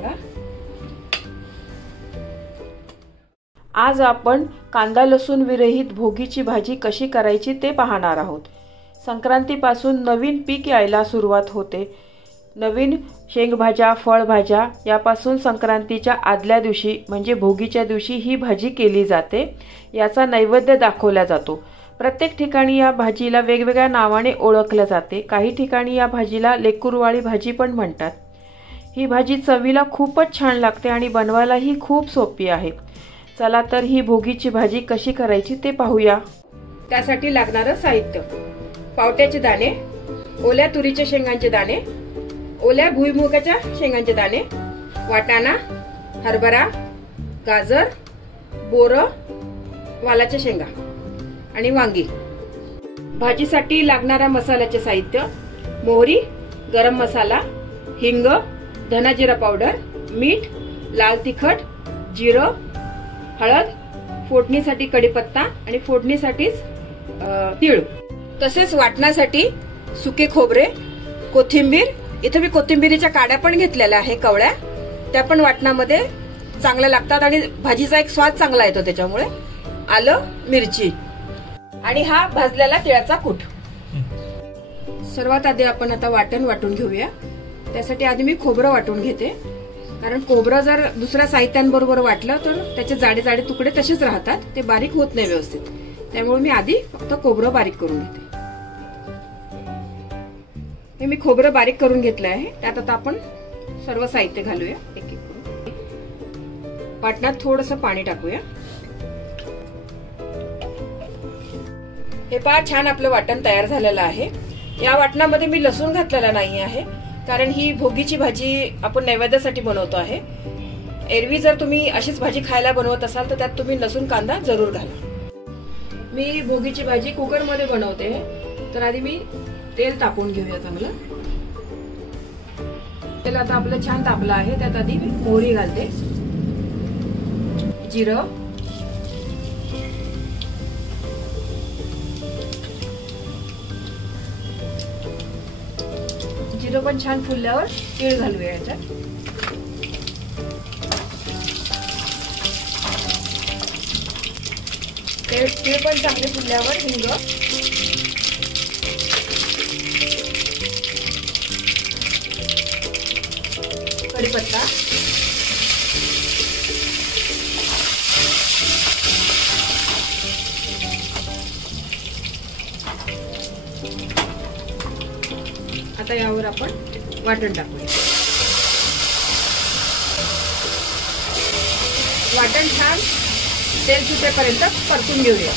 बघा। आज आपण कांदा लसूण विरहित भोगीची भाजी कशी करायची ते पाहणार आहोत। संक्रांतीपासून नवीन पीक यायला सुरुवात होते। नवीन शेंगभाज्या, फळभाज्या यापासून संक्रांतीच्या आदल्या दिवशी म्हणजे भोगीच्या दिवशी ही भाजी केली जाते। याचा नैवेद्य दाखवला जातो। प्रत्येक ठिकाणी या भाजीला वेगवेगळ्या नावाने ओळखले जाते। काही ठिकाणी या भाजीला लेकुरवाळी भाजी पण म्हणतात। ही भाजी चवीला खूपच छान लागते आणि बनवायलाही खूप सोपी आहे। चला तर ही भोगीची भाजी कशी करायची ते पाहूया। त्यासाठी लागणारे साहित्य: पावट्याचे दाणे, ओल्या तुरीच्या शेंगांचे दाणे, ओल्या भुईमुगाच्या शेंगांचे दाणे, वाटाणा, हरभरा, गाजर, बोरं, वालाच्या शेंगा आणि वांगी। भाजीसाठी लागणारा मसाल्याचे साहित्य: मोहरी, गरम मसाला, हिंग, धना जिरा पावडर, मीठ, लाल तिखट, जिरं, हळद, फोडणीसाठी कढीपत्ता आणि फोडणीसाठीच तीळ, तसेच वाटण्यासाठी सुके खोबरे, कोथिंबीर। इथे मी कोथिंबीरीच्या काड्या पण घेतलेल्या आहे, कवळ्या, त्या पण वाटणामध्ये चांगल्या लागतात आणि भाजीचा एक स्वाद चांगला येतो त्याच्यामुळे। आलं, मिरची आणि हा भाजलेला तिळाचा कूट। सर्वात आधी आपण आता वाटण वाटून घेऊया। त्यासाठी आधी मी खोबरं वाटून घेते, कारण खोबरं जर दुसऱ्या साहित्यांबरोबर वाटलं तर त्याचे जाडे जाडे तुकडे तसेच राहतात, ते बारीक होत नाही व्यवस्थित। त्यामुळे मी आधी फक्त खोबरं बारीक करून घेते। हे मी खोबरं बारीक करून घेतलं आहे। त्यात आता आपण सर्व साहित्य घालूया एक एक करून। वाटणात थोडंसं पाणी टाकूया। हे पहा, छान आपलं वाटण तयार झालेलं आहे। या वाटणामध्ये मी लसूण घातलेला नाही आहे, कारण ही भोगीची भाजी आपण नैवेद्यासाठी बनवतो आहे। एरवी जर तुम्ही अशीच भाजी खायला बनवत असाल तर त्यात तुम्ही लसूण कांदा जरूर घाला। मी भोगीची भाजी कुकर मध्ये बनवते, तर आधी मी तेल तापवून घेऊया चांगलं। तेल आता आपलं छान तापलं आहे। त्यात आधी मी मोहरी घालते, जिरं, जिरं पण छान फुलल्यावर तीळ घालूया याच्यात। तीळ पण चांगले फुलल्यावर हिंग, कढीपत्ता, आता यावर आपण वाटण टाकूया। वाटण छान तेल सुटेपर्यंत परतून घेऊया।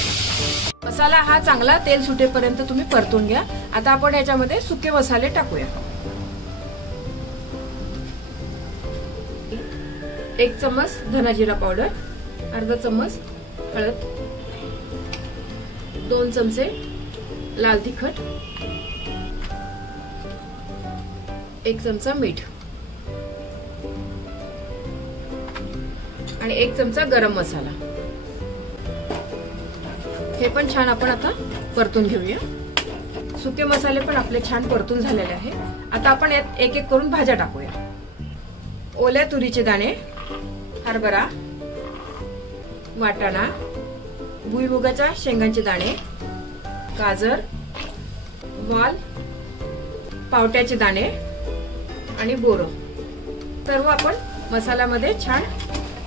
मसाला हा चांगला तेल सुटेपर्यंत तुम्ही परतून घ्या। आता आपण याच्यामध्ये सुके मसाले टाकूया। 1 चम्मच धना जिरा पावडर, अर्धा चम्मच हळद, 2 चमचे लाल तिखट, 1 चमचा मीठ आणि 1 चमचा गरम मसाला। हे पण छान आपण आता परतून घेऊया। सुके मसाले पण आपले छान परतून झालेले आहे। आता आपण यात एक एक करून भाज्या टाकूया। ओल्या तुरीचे दाणे, हरभरा, वाटाणा, भुईमुगाच्या शेंगांचे दाणे, गाजर, वाल, पावट्याचे दाणे आणि बोरं सर्व आपण मसाल्यामध्ये छान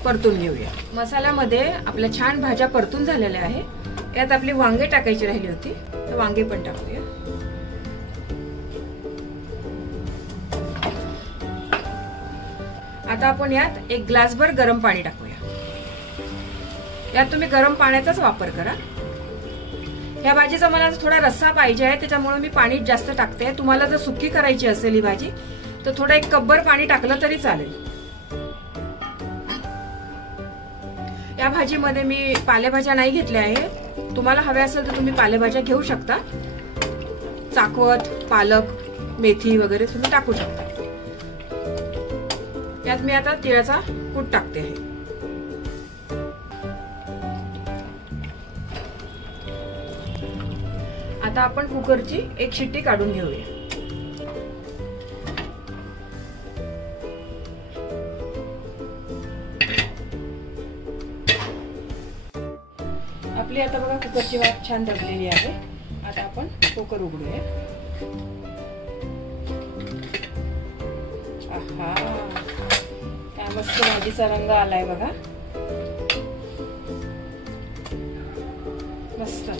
परतून घेऊया। मसाल्यामध्ये आपल्या छान भाज्या परतून झालेल्या आहे। यात आपली वांगे टाकायची राहिली होती, तर वांगे पण टाकूया। आता आपण यात 1 ग्लासभर गरम पाणी टाकूया। यात तुम्ही गरम पाण्याचाच वापर करा। या भाजीचा मला थोडा रस्सा पाहिजे आहे, त्याच्यामुळे मी पाणी जास्त टाकते। तुम्हाला जर सुकी करायची असेल ही भाजी तर थोडं 1 कपभर पाणी टाकलं तरी चालेल। या भाजीमध्ये मी पालेभाज्या नाही घेतल्या आहे। तुम्हाला हव्या असेल तर तुम्ही पालेभाज्या घेऊ शकता। चाकवत, पालक, मेथी वगैरे तुम्ही टाकू शकता। यात मी आता तिळाचा कूट टाकते आहे। आता आपण कुकरची 1 शिट्टी काढून घेऊया। आपली आता बघा कुकरची वाफ छान दबलेली आहे. आता आपण कुकर उघडूया. आहा, काय मस्त भाजीचा रंग आलाय बघा, मस्त.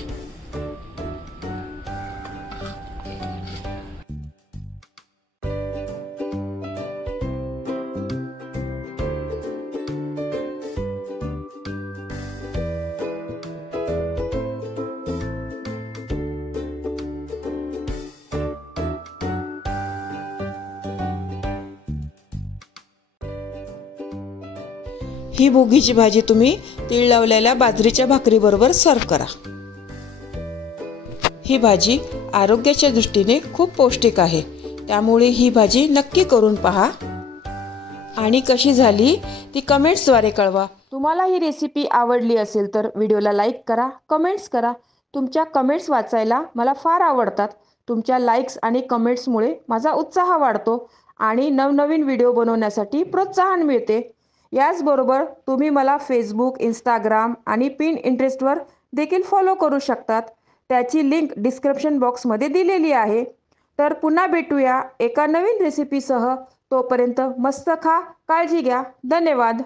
ही भोगीची भाजी तुम्ही तीळ लावलेल्या बाजरीच्या भाकरीबरोबर सर्व करा. ही भाजी आरोग्याच्या दृष्टीने खूप पौष्टिक आहे, त्यामुळे ही भाजी नक्की करून पहा आणि कशी झाली ती कमेंट्सद्वारे कळवा. तुम्हाला ही रेसिपी आवडली असेल तर व्हिडिओला लाईक करा, कमेंट्स करा. तुमच्या कमेंट्स वाचायला मला फार आवडतात. तुमच्या लाईक्स आणि कमेंट्समुळे माझा उत्साह वाढतो आणि नवनवीन व्हिडिओ बनवण्यासाठी प्रोत्साहन मिळते. याचबरोबर तुम्ही मला फेसबुक, इंस्टाग्राम आणि पिंटरेस्टवर देखील फॉलो करू शकतात. त्याची लिंक डिस्क्रिप्शन बॉक्समध्ये दिलेली आहे. तर पुन्हा भेटूया एका नवीन रेसिपीसह. तोपर्यंत मस्त खा, काळजी घ्या. धन्यवाद.